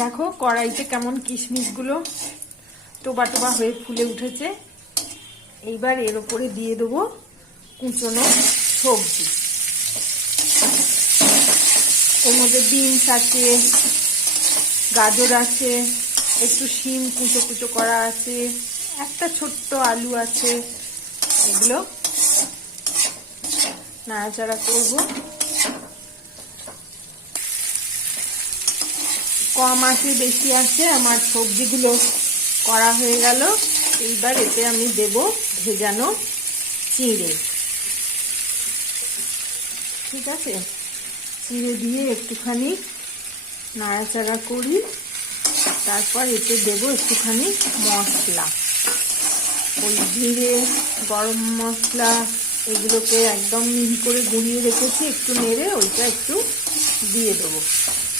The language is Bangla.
দেখো কড়াইতে কেমন কিশমিশগুলো টোবা টোবা হয়ে ফুলে উঠেছে। এইবার এর উপরে দিয়ে দেবো কুচনো সবজি। এর মধ্যে বিনস আছে, গাজর আছে, একটু শিম কুচো কুচো করা আছে, একটা ছোট্ট আলু আছে। এগুলো নাড়াচাড়া করব। কম আছে বেশি আছে আমার সবজিগুলো করা হয়ে গেল। এইবার এতে আমি দেব ভেজানো চিঁড়ে। ঠিক আছে, চিঁড়ে দিয়ে একটুখানি নাড়াচাড়া করি। তারপর এতে দেব একটুখানি মশলা, ওই জিরে, গরম মশলা, এগুলোকে একদম মিহি করে গুঁড়িয়ে রেখেছি, একটু নেড়ে ওইটা একটু দিয়ে দেবো।